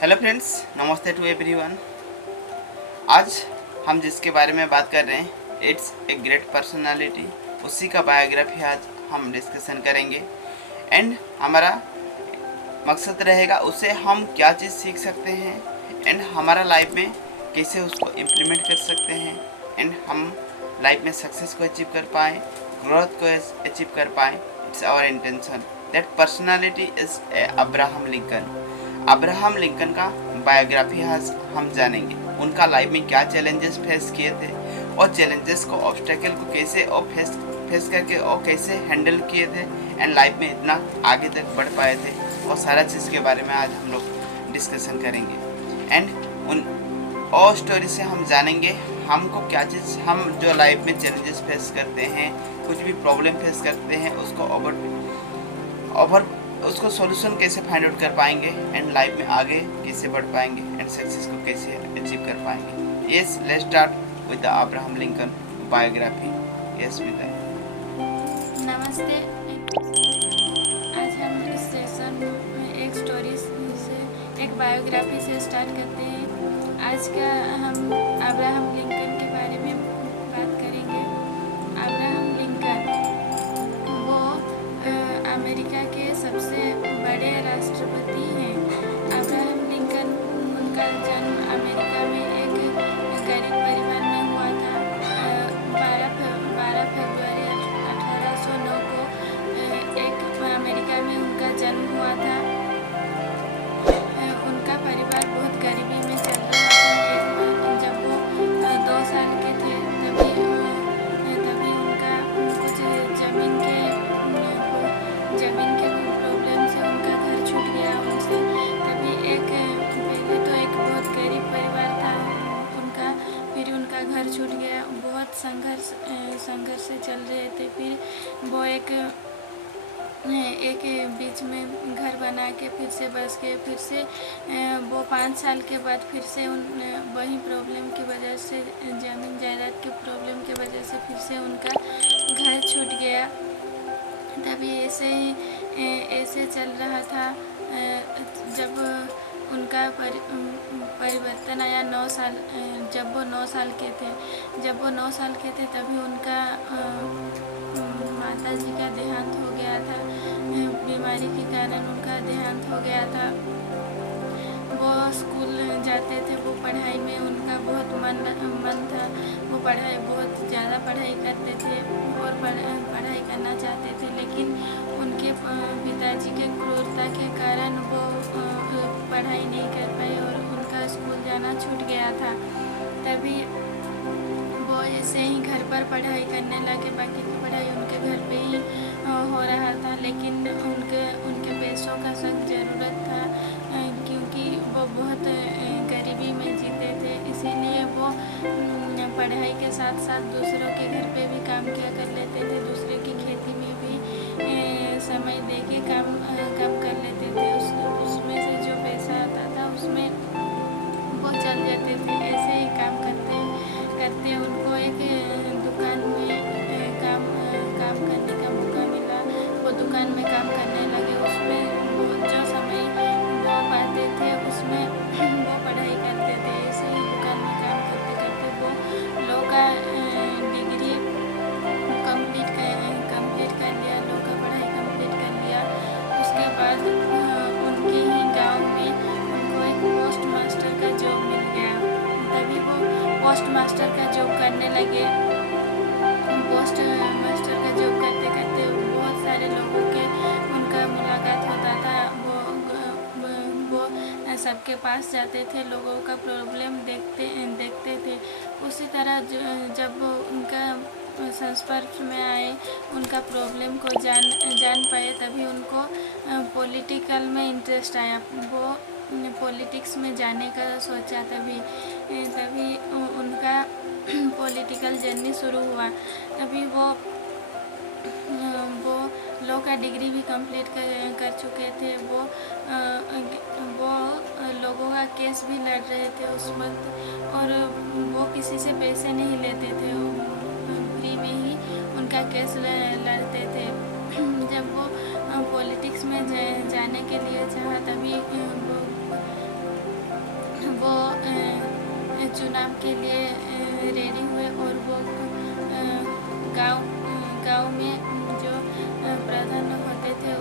Hello friends, नमस्ते to everyone. आज हम जिसके बारे में बात कर रहे हैं इट्स ए ग्रेट पर्सनालिटी, उसी का बायोग्राफी आज हम डिस्कशन करेंगे। एंड हमारा मकसद रहेगा उससे हम क्या चीज़ सीख सकते हैं एंड हमारा लाइफ में कैसे उसको इम्प्लीमेंट कर सकते हैं एंड हम लाइफ में सक्सेस को अचीव कर पाएँ, ग्रोथ को अचीव कर पाएँ। It's our intention. That personality is Abraham Lincoln. Abraham Lincoln का बायोग्राफी आज हम जानेंगे। उनका लाइफ में क्या चैलेंजेस फेस किए थे और चैलेंजेस को, ऑब्स्टेकल को कैसे और फेस करके और कैसे हैंडल किए थे एंड लाइफ में इतना आगे तक बढ़ पाए थे, और सारा चीज़ के बारे में आज हम लोग डिस्कशन करेंगे। एंड उन और स्टोरी से हम जानेंगे हमको क्या चीज़, हम जो लाइफ में चैलेंजेस फेस करते हैं, कुछ भी प्रॉब्लम फेस करते हैं, उसको उसको सॉल्यूशन कैसे फाइंड आउट कर पाएंगे एंड लाइफ में आगे कैसे बढ़ पाएंगे एंड सक्सेस को कैसे अचीव कर पाएंगे। Yes, let's start with the Abraham Lincoln biography. Yes विदा। नमस्ते। आज हम इस सेशन में एक स्टोरी से, एक बायोग्राफी से स्टार्ट करते हैं। आज का हम अब्राहम लिंकन के बारे में बात करेंगे। अब्राहम लिंकन वो अमेरिका के सबसे बड़े राष्ट्रपति हैं। अब्राहम लिंकन, उनका जन्म अमेरिका में एक गरीब परिवार में हुआ था। 12 फरवरी 1809 को एक अमेरिका में उनका जन्म हुआ था। उनका परिवार बहुत गरीबी में चल रहा था। जब वो 2 साल के थे तभी उनका कुछ ज़मीन के प्रॉब्लम से उनका घर छूट गया उनसे। तभी पहले तो एक बहुत गरीब परिवार था उनका, फिर उनका घर छूट गया। बहुत संघर्ष से चल रहे थे। फिर वो एक बीच में घर बना के फिर से बस गए। फिर से वो 5 साल के बाद फिर से वही प्रॉब्लम की वजह से, ज़मीन जायदाद के प्रॉब्लम की वजह से फिर से उनका घर छूट गया। तभी ऐसे चल रहा था। जब उनका परिवर्तन आया 9 साल, जब वो 9 साल के थे तभी उनका माता जी का देहांत हो गया था। बीमारी के कारण उनका देहांत हो गया था। वो स्कूल जाते थे, वो पढ़ाई में उनका बहुत मन था। वो बहुत ज़्यादा पढ़ाई करते थे और पढ़ाई करना चाहते थे, लेकिन उनके पिताजी के क्रूरता के कारण वो पढ़ाई नहीं कर पाए और उनका स्कूल जाना छूट गया था। तभी वो ऐसे ही घर पर पढ़ाई करने लगे। बाकी की पढ़ाई उनके घर पे ही हो रहा था, लेकिन उनके पैसों का सख्त ज़रूरत था, क्योंकि वो बहुत गरीबी में जीते थे। इसीलिए वो पढ़ाई के साथ साथ दूसरों के घर पे भी काम किया कर लेते थे। दूसरे की खेती में भी समय दे के काम कर लेते थे। उसमें से जो पैसा आता था उसमें वो चल जाते थे। ऐसे ही काम करते उनको एक दुकान में काम करने का मौका मिला। वो दुकान में काम करने लगे। उसमें वो जो समय वो पाते थे उसमें वो पढ़ाई करते थे। ऐसे ही दुकान में काम करते करते वो लॉ का डिग्री कंप्लीट कर लिया। लॉ का पढ़ाई कंप्लीट कर लिया। उसके बाद उनके ही गांव में उनको एक पोस्ट मास्टर का जॉब मिल गया। तभी वो पोस्ट मास्टर का जॉब करने लगे। पोस्ट मास्टर का जॉब करते करते बहुत सारे लोगों के उनका मुलाकात होता था। वो सबके पास जाते थे, लोगों का प्रॉब्लम देखते थे। उसी तरह जब वो उनका संस्पर्श में आए, उनका प्रॉब्लम को जान पाए, तभी उनको पॉलिटिकल में इंटरेस्ट आया। वो पॉलिटिक्स में जाने का सोचा। तभी उनका पॉलिटिकल जर्नी शुरू हुआ। तभी वो लॉ का डिग्री भी कंप्लीट कर चुके थे। वो लोगों का केस भी लड़ रहे थे उस वक्त, और वो किसी से पैसे नहीं लेते थे। फ्री में ही उनका केस लड़ते थे। जब वो पॉलिटिक्स में जाने के लिए चाहा, तभी वो चुनाव के लिए रेडी हुए और वो गांव गांव में जो प्रधान होते थे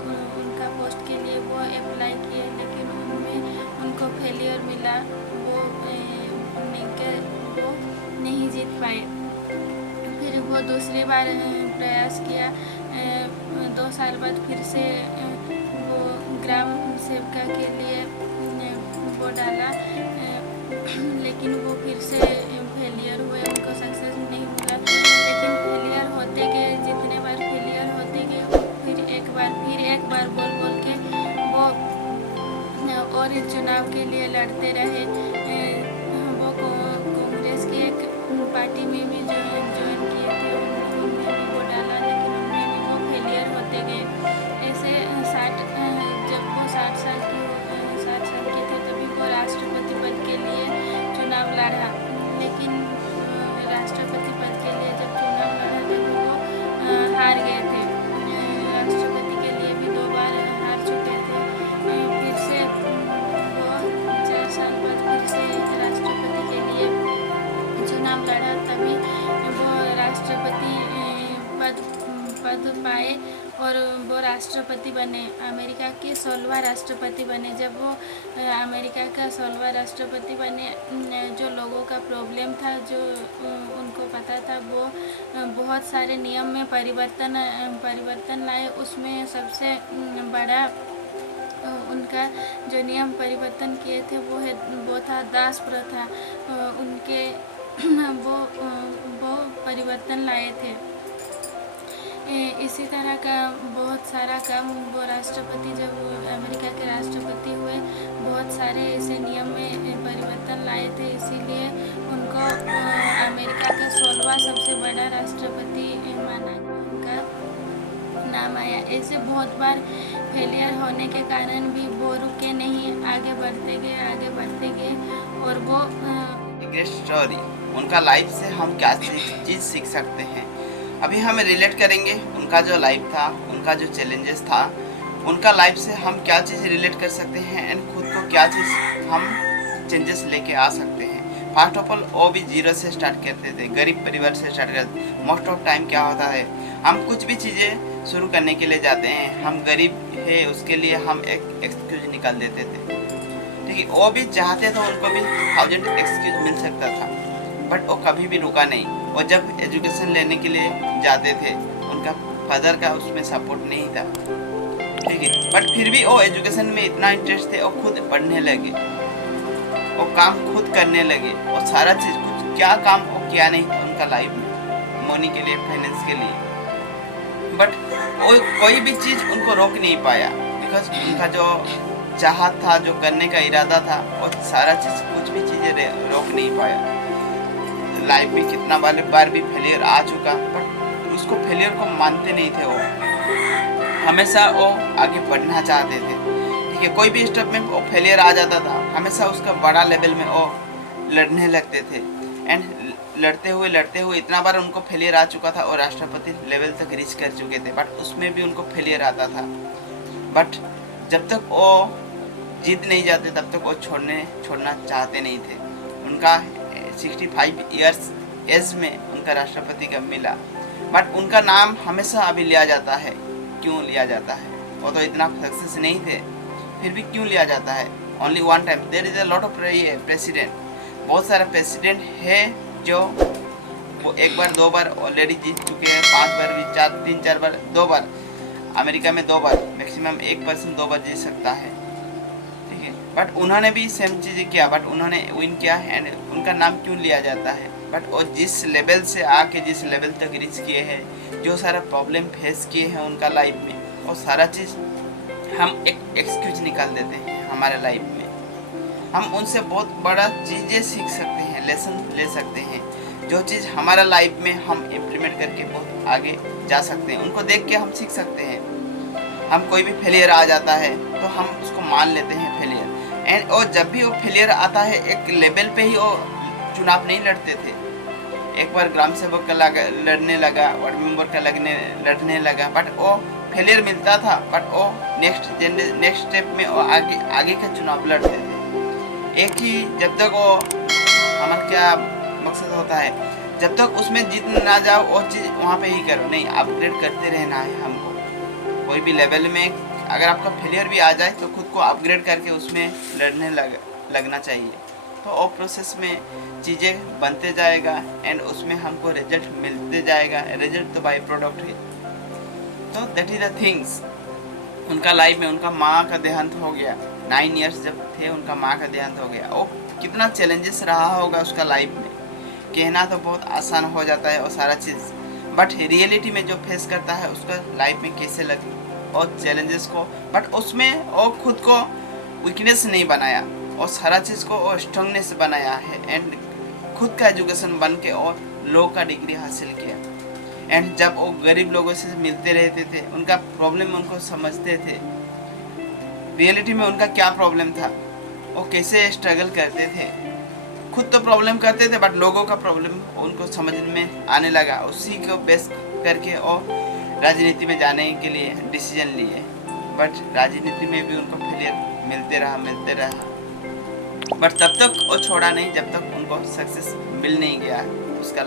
उनका पोस्ट के लिए वो अप्लाई किए, लेकिन उनमें उनको फेलियर मिला। वो वो नहीं जीत पाए। फिर वो दूसरी बार प्रयास किया। 2 साल बाद फिर से वो ग्राम सेवका के लिए वो डाला, लेकिन वो फिर से फेलियर हुए, उनको सक्सेस नहीं मिला। लेकिन फेलियर होते गए, जितने बार फेलियर होते गए फिर एक बार बोल बोल के वो और चुनाव के लिए लड़ते रहे। वो कांग्रेस की एक पार्टी में भी ज्वाइन किए थे, उनमें भी वो डाला, लेकिन उनमें भी वो फेलियर होते गए। ऐसे 60 जब वो 60 साल के थे तभी वो राष्ट्रपति पद के लिए चुनाव लड़ा। लेकिन राष्ट्रपति पद के लिए जब चुनाव लड़ा तब वो हार गए थे। राष्ट्रपति के लिए भी 2 बार हार चुके थे। फिर से वो 4 साल बाद फिर से राष्ट्रपति के लिए चुनाव लड़ा, तभी वो राष्ट्रपति पद पाए और वो राष्ट्रपति बने। अमेरिका के 16वां राष्ट्रपति बने। जब वो अमेरिका का 16वां राष्ट्रपति बने, जो लोगों का प्रॉब्लम था, जो उनको पता था, वो बहुत सारे नियम में परिवर्तन लाए। उसमें सबसे बड़ा उनका जो नियम परिवर्तन किए थे वो था दास प्रथा। उनके वो परिवर्तन लाए थे। इसी तरह का बहुत सारा काम वो राष्ट्रपति, जब अमेरिका के राष्ट्रपति हुए, बहुत सारे ऐसे नियम में परिवर्तन लाए थे। इसीलिए उनको अमेरिका का 16वां सबसे बड़ा राष्ट्रपति माना, उनका नाम आया। ऐसे बहुत बार फेलियर होने के कारण भी वो रुके नहीं, आगे बढ़ते गए और वो ग्रेट स्टोरी। उनका लाइफ से हम क्या चीज़ सीख सकते हैं, अभी हम रिलेट करेंगे। उनका जो लाइफ था, उनका जो चैलेंजेस था, उनका लाइफ से हम क्या चीज़ रिलेट कर सकते हैं एंड खुद को क्या चीज़ हम चेंजेस लेके आ सकते हैं। फर्स्ट ऑफ ऑल वो भी 0 से स्टार्ट करते थे, गरीब परिवार से स्टार्ट करते। मोस्ट ऑफ टाइम क्या होता है, हम कुछ भी चीज़ें शुरू करने के लिए जाते हैं, हम गरीब है उसके लिए हम एक एक्सक्यूज निकाल देते थे। ठीक है, वो भी चाहते थे, उनको भी 1000 एक्सक्यूज मिल सकता था, बट वो कभी भी रुका नहीं। वो जब एजुकेशन लेने के लिए जाते थे, उनका फादर का उसमें सपोर्ट नहीं था। ठीक है, बट फिर भी वो एजुकेशन में इतना इंटरेस्ट थे, वो खुद पढ़ने लगे, वो काम खुद करने लगे। वो सारा चीज़, कुछ क्या काम वो किया नहीं था उनका लाइफ में, मनी के लिए, फाइनेंस के लिए, बट वो कोई भी चीज़ उनको रोक नहीं पाया। बिकॉज उनका जो चाहत था, जो करने का इरादा था, वो सारा चीज़, कुछ भी चीज़ें रोक नहीं पाया। लाइफ में कितना बार भी फेलियर आ चुका, बट उसको फेलियर को मानते नहीं थे। वो हमेशा वो आगे बढ़ना चाहते थे। ठीक है, कोई भी स्टेप में वो फेलियर आ जाता था, हमेशा उसका बड़ा लेवल में वो लड़ने लगते थे। एंड लड़ते हुए इतना बार उनको फेलियर आ चुका था और राष्ट्रपति लेवल तक रीच कर चुके थे, बट उसमें भी उनको फेलियर आता था। बट जब तक वो जीत नहीं जाते तब तक वो छोड़ना चाहते नहीं थे। उनका 65 ईयर्स एज में उनका राष्ट्रपति का मिला, बट उनका नाम हमेशा अभी लिया जाता है। क्यों लिया जाता है, वो तो इतना सक्सेस नहीं थे, फिर भी क्यों लिया जाता है। Only one time, there is a lot of president, बहुत सारे प्रेसिडेंट है जो वो 1 बार 2 बार ऑलरेडी जीत चुके हैं, 5 बार भी, 3-4 बार, 2 बार। अमेरिका में 2 बार, मैक्सिमम 1 पर्सन 2 बार जीत सकता है। ठीक है, बट उन्होंने भी सेम चीज़ें किया, बट उन्होंने विन किया। एंड उनका नाम क्यों लिया जाता है, बट वो जिस लेवल से आके जिस लेवल तक रीच किए हैं, जो सारा प्रॉब्लम फेस किए हैं उनका लाइफ में, वो सारा चीज़ हम एक एक्सक्यूज निकाल देते हैं हमारे लाइफ में। हम उनसे बहुत बड़ा चीज़ें सीख सकते हैं, लेसन ले सकते हैं, जो चीज़ हमारा लाइफ में हम इम्प्लीमेंट करके बहुत आगे जा सकते हैं। उनको देख के हम सीख सकते हैं। हम कोई भी फेलियर आ जाता है तो हम उसको मान लेते हैं फेलियर, एंड और जब भी वो फेलियर आता है, एक लेवल पे ही वो चुनाव नहीं लड़ते थे। एक बार ग्राम सेवक का लड़ने लगा, वार्ड मेंबर का लड़ने लगा, बट वो फेलियर मिलता था, बट वो नेक्स्ट स्टेप में वो आगे का चुनाव लड़ते थे। एक ही जब तक वो हमारा क्या मकसद होता है, जब तक उसमें जीत ना जाओ वो चीज़ वहाँ पे ही करो, नहीं अपग्रेड करते रहना है हमको। कोई भी लेवल में अगर आपका फेलियर भी आ जाए तो खुद को अपग्रेड करके उसमें लड़ने लगना चाहिए। तो वो प्रोसेस में चीज़ें बनते जाएगा एंड उसमें हमको रिजल्ट मिलते जाएगा। रिजल्ट तो बाई प्रोडक्ट है। तो दैट इज़ द थिंग्स। उनका लाइफ में उनका माँ का देहांत हो गया, 9 इयर्स जब थे उनका माँ का देहांत हो गया। वो कितना चैलेंजेस रहा होगा उसका लाइफ में, कहना तो बहुत आसान हो जाता है वो सारा चीज़, बट रियलिटी में जो फेस करता है उसका लाइफ में कैसे लगी और चैलेंजेस को, बट उसमें वो खुद को वीकनेस नहीं बनाया और सारा चीज़ को वो स्ट्रांगनेस बनाया है एंड खुद का एजुकेशन बन के और लॉ का डिग्री हासिल किया। एंड जब वो गरीब लोगों से मिलते रहते थे, उनका प्रॉब्लम उनको समझते थे, रियलिटी में उनका क्या प्रॉब्लम था, वो कैसे स्ट्रगल करते थे, खुद तो प्रॉब्लम करते थे बट लोगों का प्रॉब्लम उनको समझ में आने लगा। उसी को बेस करके और राजनीति में जाने के लिए डिसीजन लिए, बट राजनीति में भी उनको फेलियर मिलते रहा, बट तब तक वो छोड़ा नहीं जब तक उनको सक्सेस मिल नहीं गया उसका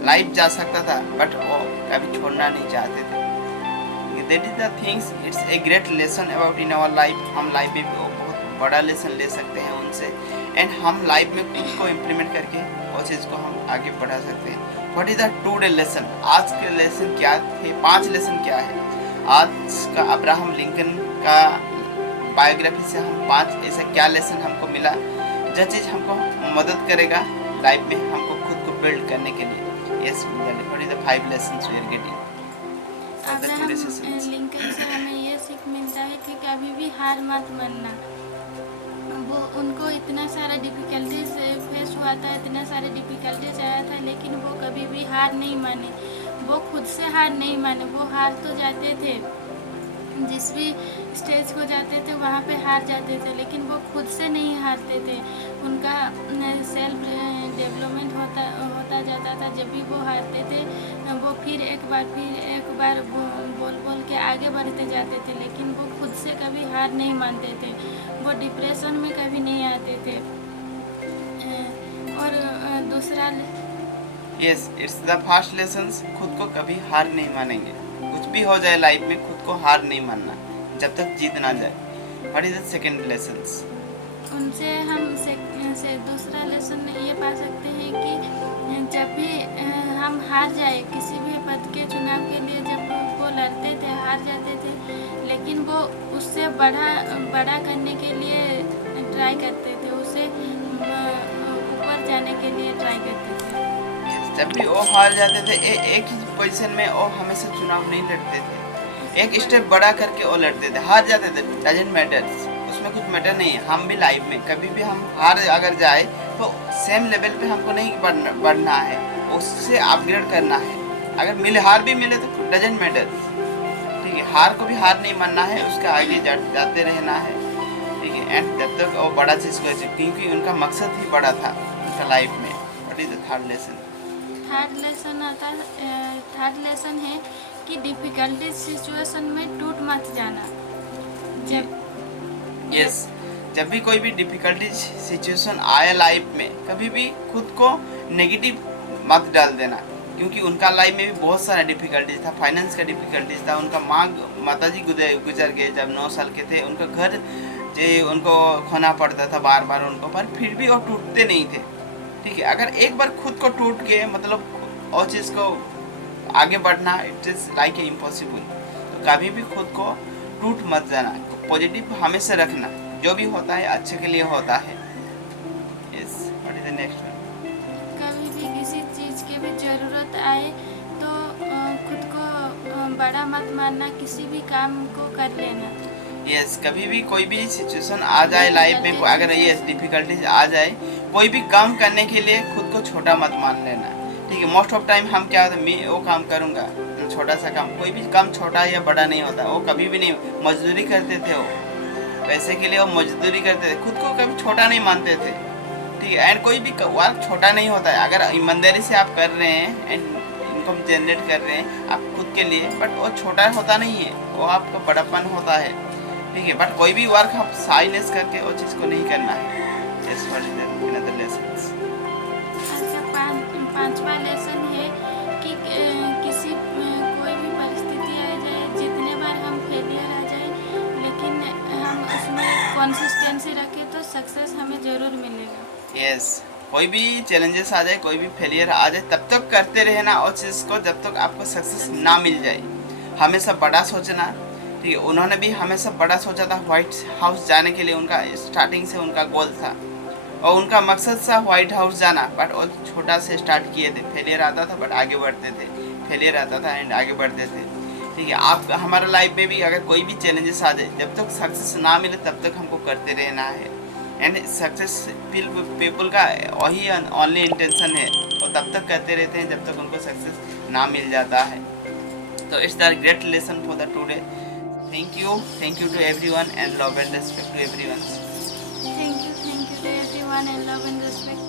लाइफ जा सकता था बट वो कभी छोड़ना नहीं चाहते थे। That is the things, it's a great lesson about in our life. हम लाइफ में बहुत बड़ा लेसन ले सकते हैं उनसे एंड हम लाइफ में खुद को इम्प्लीमेंट करके वो चीज़ को हम आगे बढ़ा सकते हैं। What is the today lesson? आज के लेसन क्या थे? 5 लेसन क्या है आज का? अब्राहम लिंकन का बायोग्राफी से हम 5 ऐसा क्या लेसन हमको मिला जो चीज़ हमको मदद करेगा लाइफ में हमको खुद को बिल्ड करने के लिए। Yes, what is the 5 lessons we are getting from the today sessions? Lincoln से हमें ये सीख मिलता है कि कभी भी हार मत मानना। वो उनको इतना सारा डिफ़िकल्टीज फेस हुआ था, इतना सारे डिफ़िकल्टीज आया था, लेकिन वो कभी भी हार नहीं माने। वो खुद से हार नहीं माने। वो हार तो जाते थे, जिस भी स्टेज को जाते थे वहाँ पे हार जाते थे, लेकिन वो खुद से नहीं हारते थे। उनका सेल्फ डेवलपमेंट होता जाता था। जब भी वो हारते थे वो फिर एक बार बोल के आगे बढ़ते जाते थे, लेकिन वो खुद से कभी हार नहीं मानते थे। वो डिप्रेशन में कभी नहीं आते थे। और दूसरा yes, it's the first lessons, खुद को कभी हार नहीं मानेंगे। कुछ भी हो जाए लाइफ में खुद को हार नहीं मानना जब तक जीत ना जाए। What is the second lessons? उनसे हम से दूसरा लेसन ये पा सकते हैं कि जब भी हम हार जाए किसी भी पद के चुनाव के लिए, जब वो लड़ते थे हार जाते थे, लेकिन वो उससे बड़ा करने के लिए ट्राई करते थे, उससे ऊपर जाने के लिए ट्राई करते थे। जब भी वो हार जाते थे एक ही पोजीशन में वो हमेशा चुनाव नहीं लड़ते थे, एक स्टेप बड़ा करके वो लड़ते थे। हार जाते थे, डजेंट मैटर्स, उसमें कुछ मैटर नहीं है। हम भी लाइफ में कभी भी हम हार अगर जाए तो सेम लेवल पे हमको नहीं बढ़ना है, उससे अपग्रेड करना है। अगर हार भी मिले तो डजेंट मैटर, ठीक है। हार को भी हार नहीं मानना है, उसके आगे जाते रहना है, ठीक है। एंड जब तक वो बड़ा चीज़ को, क्योंकि उनका मकसद ही बड़ा था उनका लाइफ में। What is the third lesson? Third lesson है कि डिफ़िकल्टी सिचुएशन में टूट मत जाना। जब भी कोई भी डिफ़िकल्टी सिचुएशन आए लाइफ में, कभी भी खुद को नेगेटिव मत डाल देना, क्योंकि उनका लाइफ में भी बहुत सारा डिफ़िकल्टीज था। फाइनेंस का डिफ़िकल्टीज था, उनका माताजी गुजर गए जब 9 साल के थे। उनका घर उनको खोना पड़ता था बार बार उनको, पर फिर भी वो टूटते नहीं थे, ठीक है। अगर एक बार खुद को टूट गए मतलब और चीज़ को आगे बढ़ना it is like a impossible. तो कभी भी खुद को टूट मत जाना, पॉजिटिव हमेशा रखना, जो भी होता है अच्छे के लिए होता है। Yes, what is the next one? कभी भी किसी चीज़ की भी ज़रूरत आए तो खुद को बड़ा मत मानना, किसी भी काम को कर लेना। यस, कभी भी कोई भी सिचुएशन आ जाए लाइफ में, अगर ये डिफ़िकल्टीज आ जाए, कोई भी काम करने के लिए खुद को छोटा मत मान लेना, ठीक है। मोस्ट ऑफ टाइम हम क्या होता है, मैं वो काम करूँगा, छोटा सा काम, कोई भी काम छोटा या बड़ा नहीं होता। वो कभी भी नहीं, मजदूरी करते थे, वो पैसे के लिए वो मजदूरी करते थे, खुद को कभी छोटा नहीं मानते थे, ठीक है। एंड कोई भी वर्क छोटा नहीं होता है, अगर ईमानदारी से आप कर रहे हैं एंड इनकम जनरेट कर रहे हैं आप खुद के लिए, बट वो छोटा होता नहीं है, वो आपका बड़ापन होता है, ठीक है। बट कोई भी वर्क आप साइलेंस करके वो चीज़ को नहीं करना है, Yes, what is the another lessons? आज का पांचवा लेसन है कि किसी कोई भी परिस्थिति आ जाए, जितने बार हम फेलियर आ जाए, लेकिन हम उसमें कंसिस्टेंसी रखें तो सक्सेस हमें ज़रूर मिलेगा। Yes, कोई भी चैलेंजेस आ जाए, कोई भी फेलियर आ जाए, तब तक करते रहना और चीज़ को जब तक आपको सक्सेस ना मिल जाए। हमेशा बड़ा सोचना, ठीक है। उन्होंने भी हमेशा बड़ा सोचा था। व्हाइट हाउस जाने के लिए उनका स्टार्टिंग से उनका गोल था और उनका मकसद था व्हाइट हाउस जाना, बट वो छोटा से स्टार्ट किए थे। फेलियर आता था बट आगे बढ़ते थे, फेलियर आता था एंड आगे बढ़ते थे, ठीक है। आप हमारा लाइफ में भी अगर कोई भी चैलेंजेस आ जाए, जब तक सक्सेस ना मिले तब तक हमको करते रहना है। एंड सक्सेसफुल पीपल का वही ओनली इंटेंशन है, और तब तक करते रहते हैं जब तक उनको सक्सेस ना मिल जाता है। तो it's the great lesson for the today. Thank you to everyone and love and respect to everyone. Thank you to everyone and love and respect.